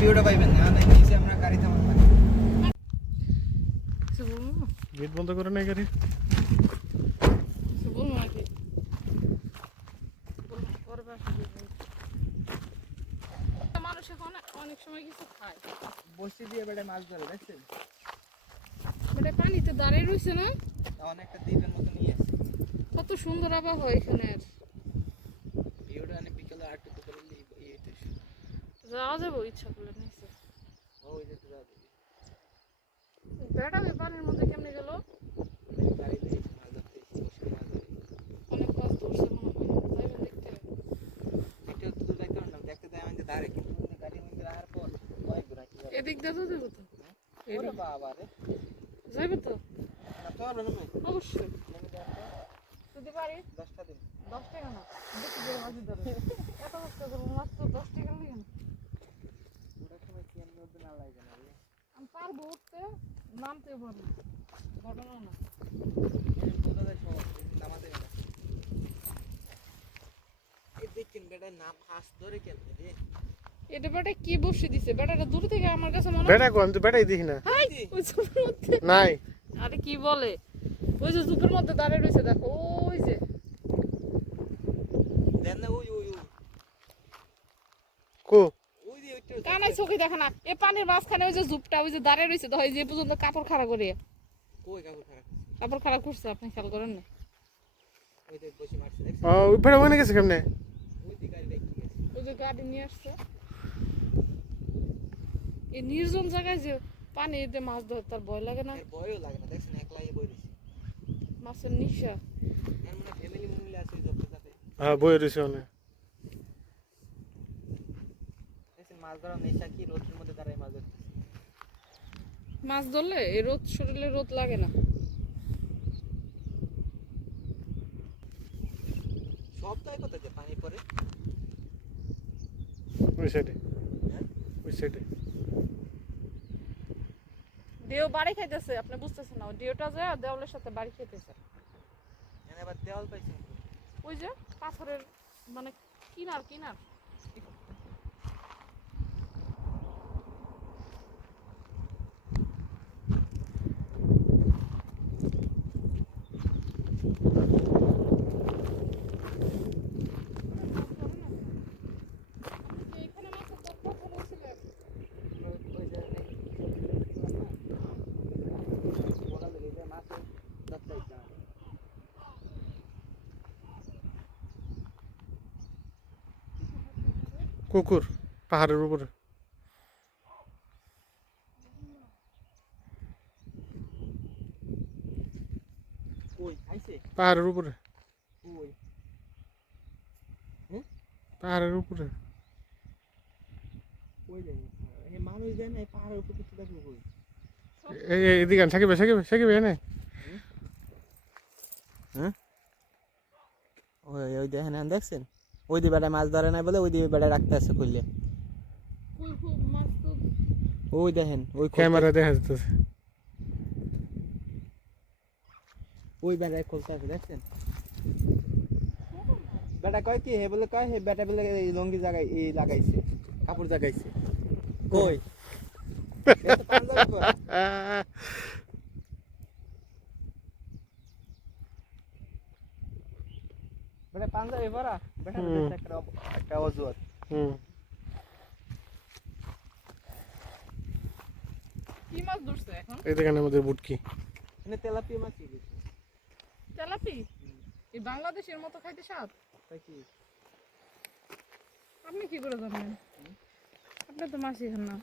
ভিউটা পাইবেন না নিচে আমরা গাড়ি থামানো লাগে গেট বন্ধ করে নাই গাড়ি মানুষ এখন অনেক সময় কিছু খায় বসে দিয়ে বেড়ে মাছ ধরে দেখছেন এটা পানিতে দাঁড়িয়ে রয়েছে না অনেকটা দ্বীপের মতো নিয়ে আসছে কত সুন্দর আবহাওয়া এখানে ভিউটা অনেক বিকেলে আটটু তো করে যাওয়া যাবো ইচ্ছা করলে নিচে ওই যেতে যাওয়া যাবে বেড়া ওই পানির মধ্যে কেমনে গেল গাড়ি দিয়ে মাছ ধরতে বসে মাছ ধরে অনেক মাছ ধরছে মনে হয় যাইবেন দেখতে একটু তো যাইতে পারলাম দেখতে দেয় আমাদের দাঁড়ে কিন্তু গাড়ির মধ্যে রাখার পর কয়েক ঘোরা কি এদিক দিয়ে তো যাবো তো ওরে বাবা রে যাইবে তো না চলো না অবশ্যই যদি পারি 10টা দিন 10 টাকা না বেশি করে মাছ ধরে এত কষ্ট করে মাছ তো 10 টাকা নিয়ে ওটার সময় কি এর মধ্যে না লাগে না রে আমি পারবো উঠতে নামতে পারবো ঘটনা না এই বোঝা যায় সব নামাতে না এই দেখেন বেটা নাম হাস ধরে কেন রে এটা বেটা কি বসে দিছে বেটাটা দূর থেকে আমার কাছে মনে বেটা কোন তো বেটাই দেখি না হাই ওই ঝোপের মধ্যে নাই আরে কি বলে ওই যে ঝোপের মধ্যে দাঁড়িয়ে রয়েছে দেখো ওই যে দেন না ওই কো ওই দিয়ে একটু কানাই চোখে দেখে না এ পানির মাঝখানে ওই যে ঝোপটা ওই যে দাঁড়িয়ে রয়েছে তো ওই যে পর্যন্ত কাপড় খাড়া করে কই কাকু খারাপ কাপড় খাড়া করছে আপনি খেয়াল করেন না ওই দেখ বসে মারছে দেখ ওই বেটা ওখানে গেছে কেমনে ওই দিকে গাড়ি দেখি গেছে ওই যে গাড়ি নিয়ে আসছে এই নির্জন জায়গায় যে পানিতে মাছ ধর তার ভয় লাগে না এর ভয়ও লাগে না দেখছেন একলাই বই রইছে মাছের নিশা এর মানে ফ্যামিলি মিলে আছে ওই জবটার সাথে হ্যাঁ বই রয়েছে অনেক দেখছেন মাছ ধরা নেশা কি রোদের মধ্যে দাঁড়ায় মাছ ধরতেছে মাছ ধরলে এই রোদ শরীরে রোদ লাগে না সপ্তাহে কোথায় যে পানি পড়ে ওই সাইডে হ্যাঁ ওই সাইডে ডিও বাড়ি খাইতেছে আপনি বুঝতেছেন না ডিওটা যায় আর দেওয়ালের সাথে বাড়ি খেতেছে এনে আবার দেওয়াল পাইছে ওই যে পাথরের মানে কিনার কিনার এখানে মাছের দর কত হয়েছিলেন ওই যে বলা লাগে যে মাছ দত্তাই যা কুকুর পাহাড়ের উপরে কই আইছে পাহাড়ের উপরে কই পাহাড়ের উপরে কই যাই এই মানুষ যায় না এই পাহাড়ের উপর কিছু দেখবো কই এদিকে সাকিবে সাকিবে সাকিবে এনে হ্যাঁ ওই ওই দেখেন দেখছেন ওই দিয়ে বেড়ায় মাছ ধরে নাই বলে ওই দিয়ে বেড়ায় রাখতে আছে কইলে মাছ তো ওই দেখেন ওই ক্যামেরা দেখা যাচ্ছে ওই বেড়ায় খুলতে আছে দেখছেন বেটা কয় কি হে বলে কয় হে বেটা বলে এই লঙ্গি জায়গায় এই লাগাইছে কাপড় জাগাইছে কই এ তো পাঞ্জাবি পরা বেটা পাঞ্জাবি পরা বেটা একটা অজুহাত কি মাছ ধরছে এখন এই দেখেন আমাদের বুটকি এনে তেলাপিয়া মাছ কি তেলাপি এই বাংলাদেশের মতো খাইতে স্বাদ তাই কি আপনি কি করে জানেন আপনি তো মাছই খান না